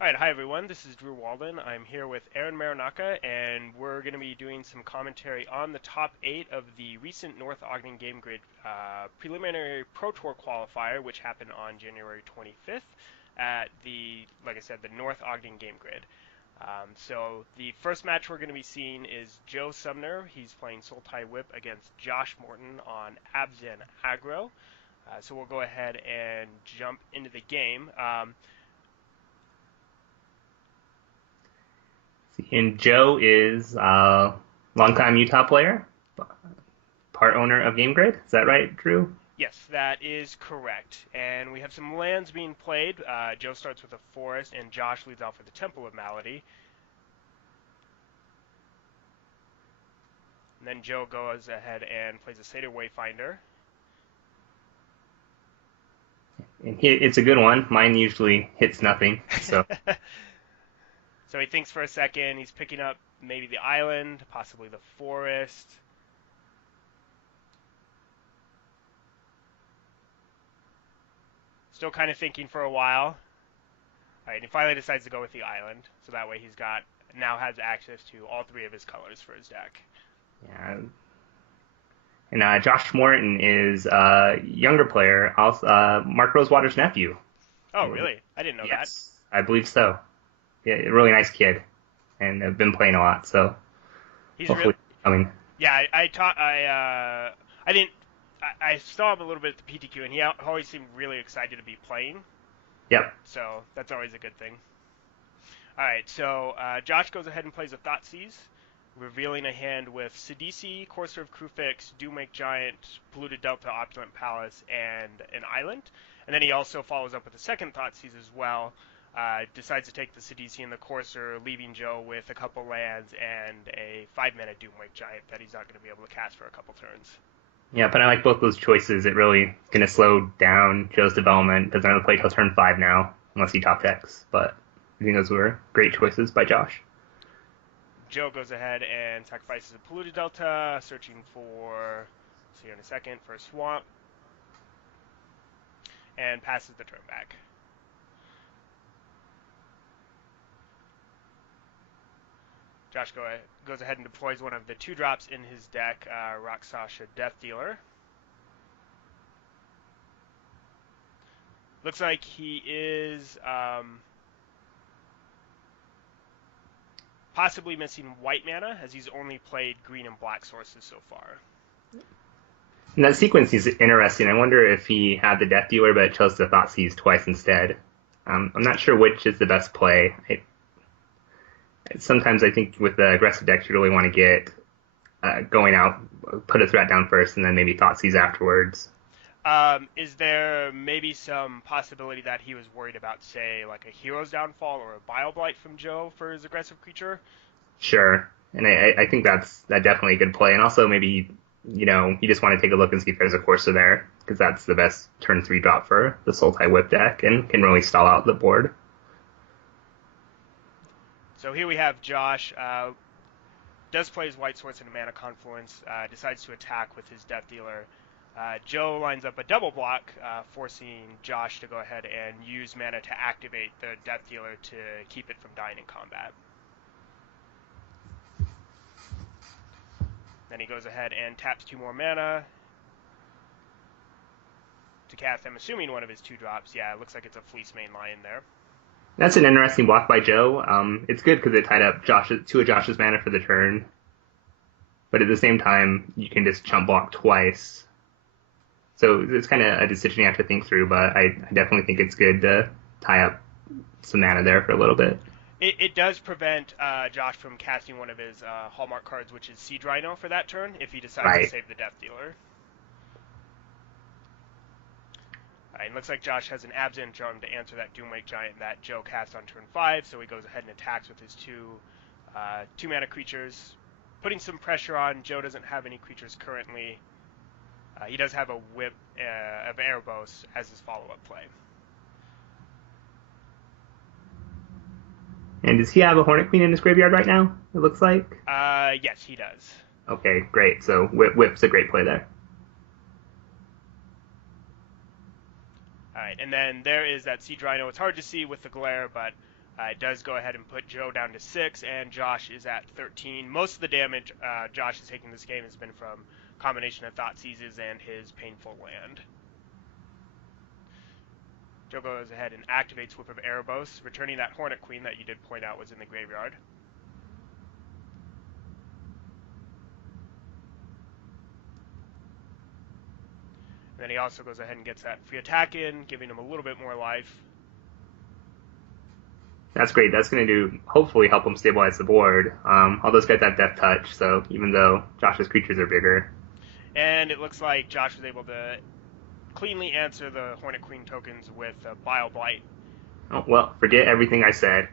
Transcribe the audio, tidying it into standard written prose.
All right, hi everyone. This is Drew Walden. I'm here with Aaron Muranaka, and we're going to be doing some commentary on the top eight of the recent North Ogden Game Grid preliminary Pro Tour qualifier, which happened on January 25th at like I said, the North Ogden Game Grid. So the first match we're going to be seeing is Joe Sumner. He's playing Sultai Whip against Josh Morton on Abzan Aggro. So we'll go ahead and jump into the game. And Joe is a longtime Utah player, part owner of Game Grid. Is that right, Drew? Yes, that is correct. And we have some lands being played. Joe starts with a forest, and Josh leads off with the Temple of Malady. And then Joe goes ahead and plays a Seder Wayfinder. And it's a good one. Mine usually hits nothing. So, So he thinks for a second. He's picking up maybe the island, possibly the forest. Still kind of thinking for a while. All right, and he finally decides to go with the island. So that way now has access to all three of his colors for his deck. yeah. And Josh Morton is a younger player, also Mark Rosewater's nephew. Oh, really? I didn't know that. Yes, I believe so. Yeah, a really nice kid, and I've been playing a lot. So He's really, hopefully, I mean, yeah. I didn't I saw him a little bit at the PTQ, and he always seemed really excited to be playing. yep. So that's always a good thing. All right, so Josh goes ahead and plays a Thoughtseize, revealing a hand with Sidisi, Courser of Krufix, Doomwake Giant, Polluted Delta, Opulent Palace, and an island. And then he also follows up with a second Thoughtseize as well. Decides to take the Sidisi and the Courser, leaving Joe with a couple lands and a 5-mana Doomwake Giant that he's not going to be able to cast for a couple turns. Yeah, but I like both those choices. It really going to slow down Joe's development. Doesn't have to play till turn 5 now, unless he top decks. But I think those were great choices by Josh. Joe goes ahead and sacrifices a Polluted Delta, searching for, see here in a second, for a swamp, and passes the turn back. Josh goes ahead and deploys one of the 2-drops in his deck, Rakshasa Death Dealer. Looks like he is possibly missing white mana, as he's only played green and black sources so far. And that sequence is interesting. I wonder if he had the Death Dealer but chose the Thoughtseize twice instead. I'm not sure which is the best play. Sometimes I think with the aggressive decks you really want to get going out, put a threat down first, and then maybe Thoughtseize afterwards. Is there maybe some possibility that he was worried about, say, like a Hero's Downfall or a Bile Blight from Joe for his aggressive creature? Sure, and I think that definitely a good play. And also maybe you just want to take a look and see if there's a Corsa there because that's the best turn 3 drop for the Sultai Whip deck and can really stall out the board. So here we have Josh. Does play his White Swords in a Mana Confluence. Decides to attack with his Death Dealer. Joe lines up a double block, forcing Josh to go ahead and use mana to activate the Death Dealer to keep it from dying in combat. Then he goes ahead and taps 2 more mana to cast, I'm assuming, one of his 2-drops. Yeah, it looks like it's a Fleece Main Lion there. That's an interesting block by Joe. It's good because it tied up two of Josh's mana for the turn, but at the same time you can just chump block twice. So it's kind of a decision you have to think through, but I definitely think it's good to tie up some mana there for a little bit. It does prevent Josh from casting one of his Hallmark cards, which is Siege Rhino, for that turn, if he decides to Right. save the Death Dealer. Alright, it looks like Josh has an Abzan Charm to answer that Doomwake Giant that Joe cast on turn 5, so he goes ahead and attacks with his 2-mana creatures, putting some pressure on. Joe doesn't have any creatures currently. He does have a Whip of Erebos as his follow-up play. And does he have a Hornet Queen in his graveyard right now? It looks like. Yes, he does. Okay, great. So Whip's a great play there. Alright, and then there is that Siege Rhino. It's hard to see with the glare, but It does go ahead and put Joe down to 6, and Josh is at 13. Most of the damage Josh is taking this game has been from a combination of Thoughtseizes and his Painful Land. Joe goes ahead and activates Whip of Erebos, returning that Hornet Queen that you did point out was in the graveyard. And then he also goes ahead and gets that free attack in, giving him a little bit more life. That's great. That's going to hopefully help him stabilize the board. All those guys have Death Touch, so even though Josh's creatures are bigger. And it looks like Josh was able to cleanly answer the Hornet Queen tokens with Bile Blight. Oh, well, forget everything I said.